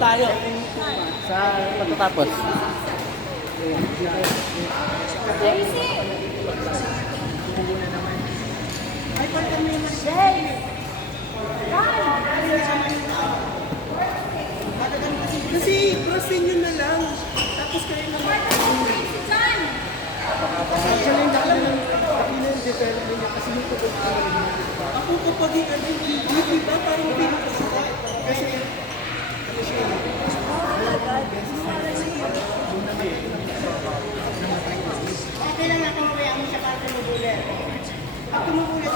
tayo? Sa pagtatapos. Kasi crossin nyo na lang. Tapos kayo naman. Siya lang dahil ng development niya kasi yung tugod ako kapag hindi ba parang pinakasaka. Kasi ano siya kailangan kung kaya mo siya para tumubulit. Pag tumubulit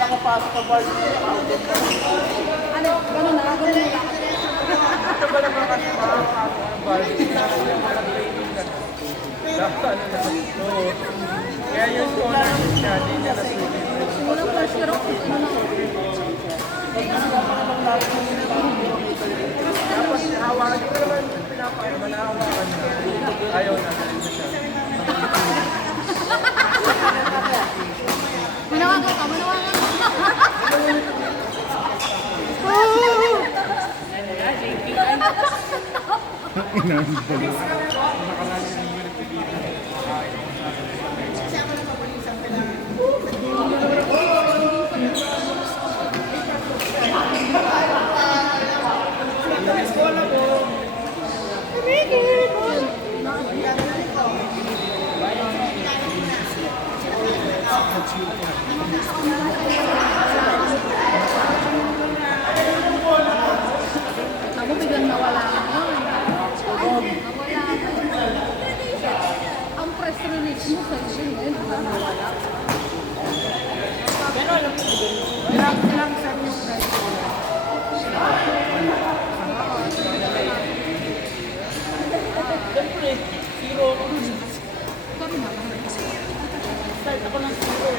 Nakapasok ka ba? Ano? Gano'n na? Gano'n na? Ito ba naman kasi makakasok ng Barbie? Dapat ano na ito. Kaya yung scholar niya, di niya nasulit. Walang pressure ako. Tapos hawakan ko naman pinapakain, manahawakan na. Ayaw na, galing na siya. Manawagan ka, manawagan ka. Ako biglang nawala ako. Nawala ako. Ang press release mo sa iyo yun, nawala. pero alam mo lang sa yung price Siyempre, zero ako nun. Sorry na. Start ako ng zero.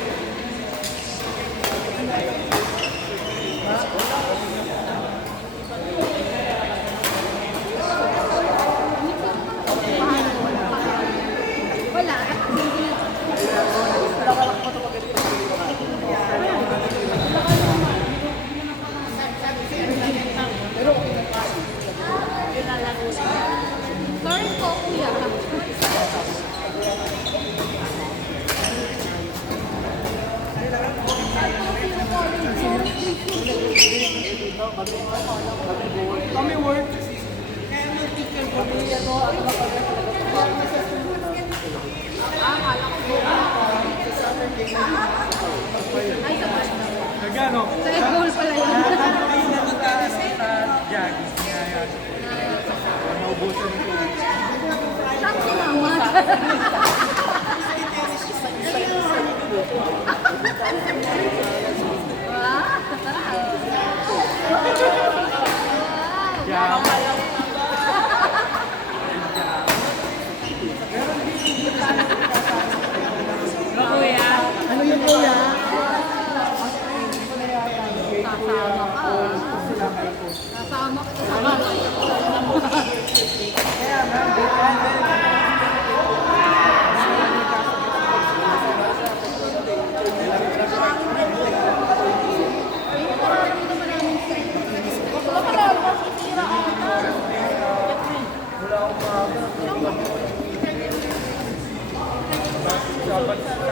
Wala. Sorry po, kuya. kami work kasi kaya mag-teacher kami ano Akala ko po. Ay, sa bus. Nagano? Sa goal pala yun. Diyan, kaya naubusan ito. Saan sumama? ano yung kuya? Kasama ka. Kasama ka. Kasama ka.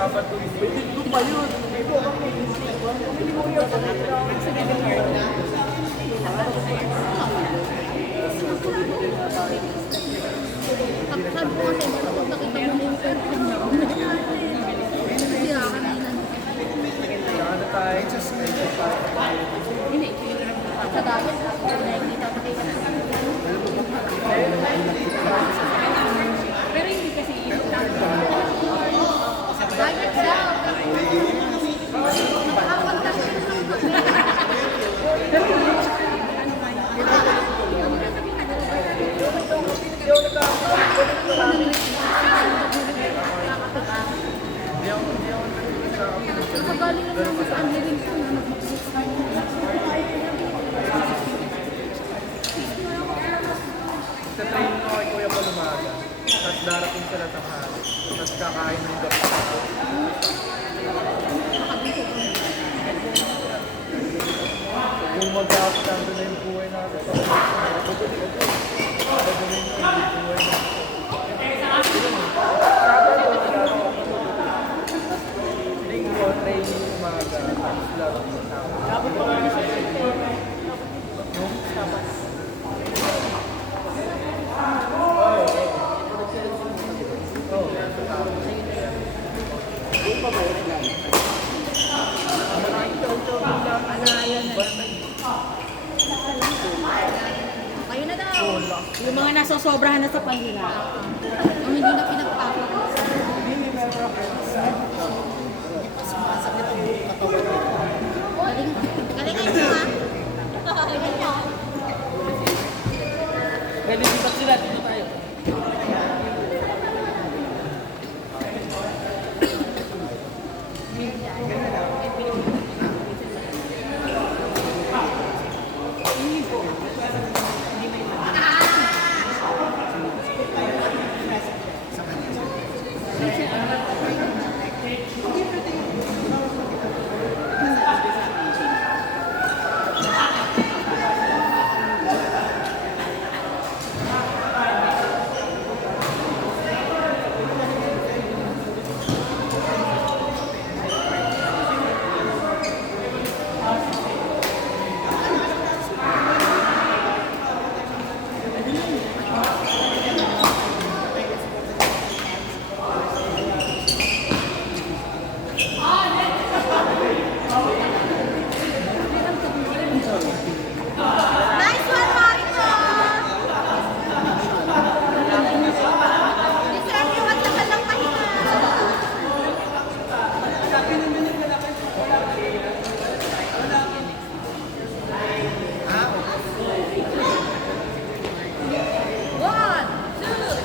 Sabat ko rin. Ito pa yun. Sabi ko kasi, bakit nakita mo na yung perfume niya? Sira kanina. Ano tayo? Hindi. Sa dagat. Nakikita ko kayo. Pero hindi kasi yung dagat daw. Nakakontak. Kung mag-aaptan na yung buhay natin sa training umaga, tapos laro sa tama. Dapat pa kami sa Dapat. Kayo na daw. Yung mga nasosobrahan na sa panlila. Yung hindi na pinagpapakos. Galing. Galingan nyo ha. Galingan nyo. Pwede lipat sila, dito tayo. Nice one, Marco! Deserve yung at saka lang pahinga. One, two.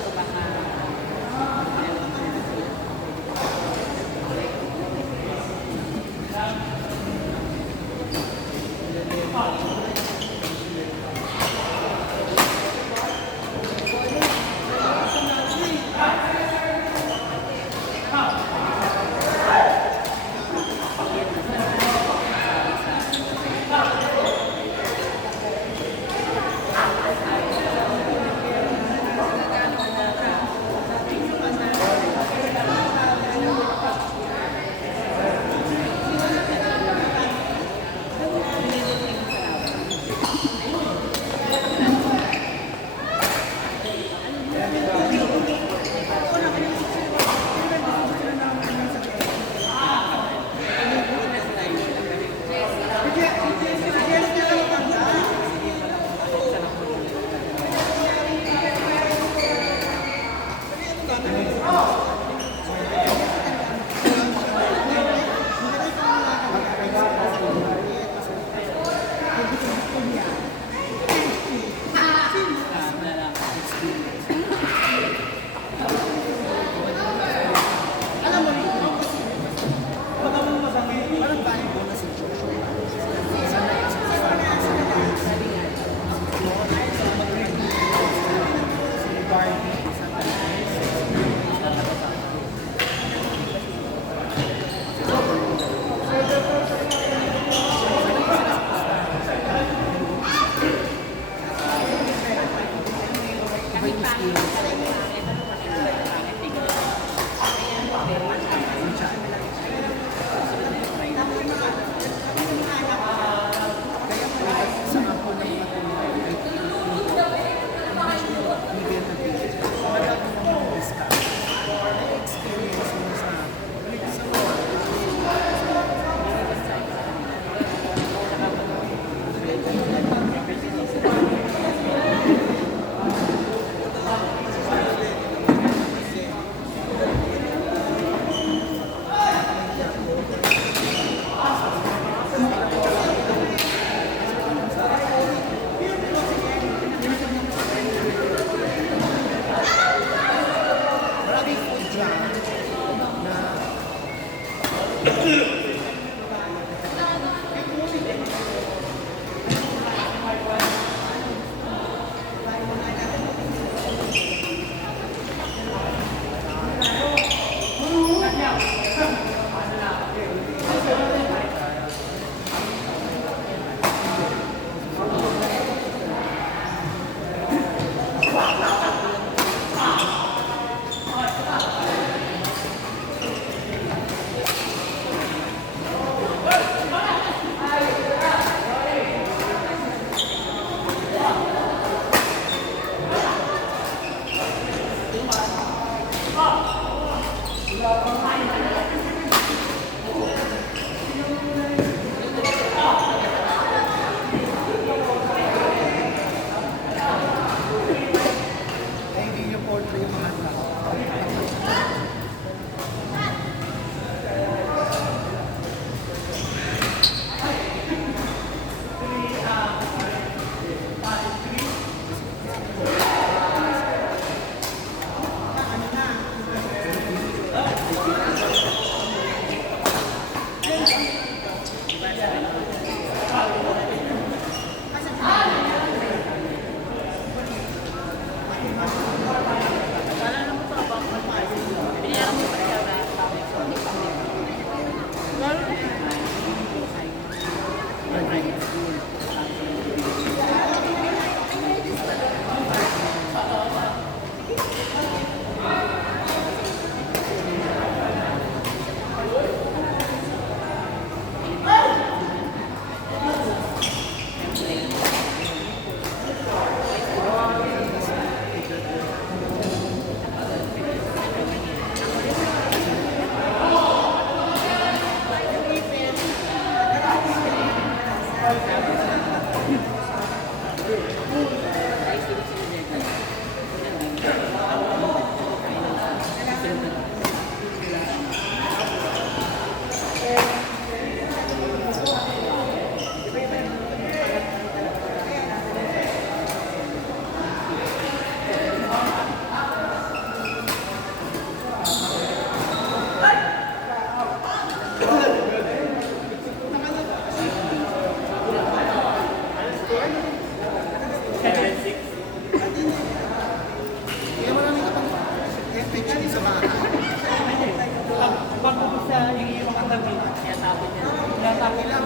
Pag sa yung iwan ko kami, kaya tapon niya. Kaya tapon niya.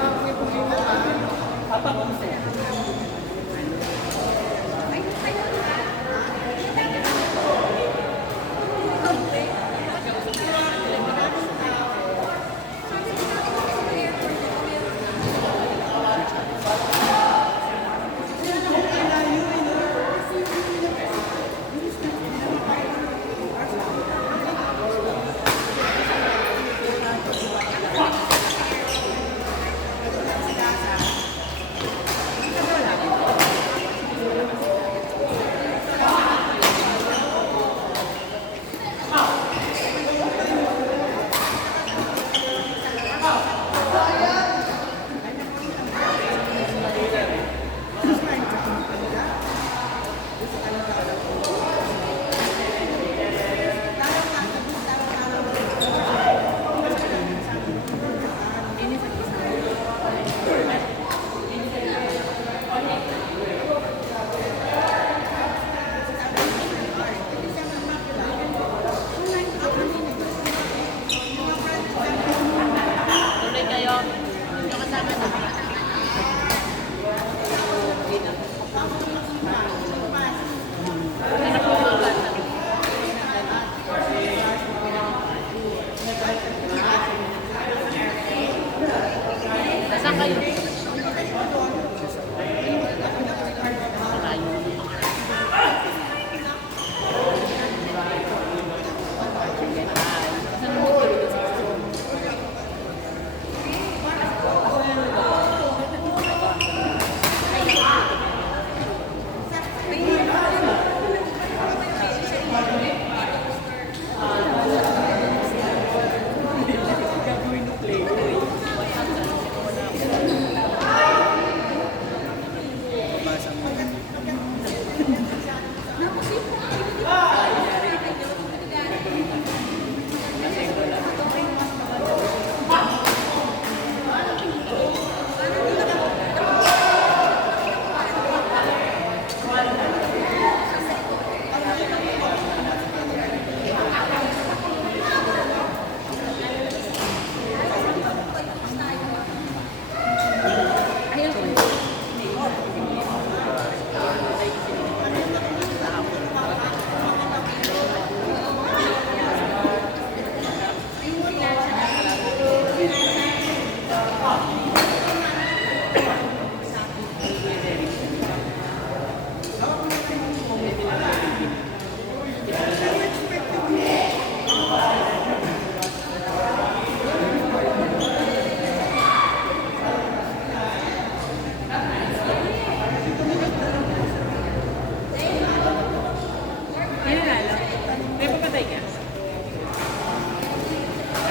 Tapon siya.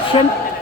Siyempre,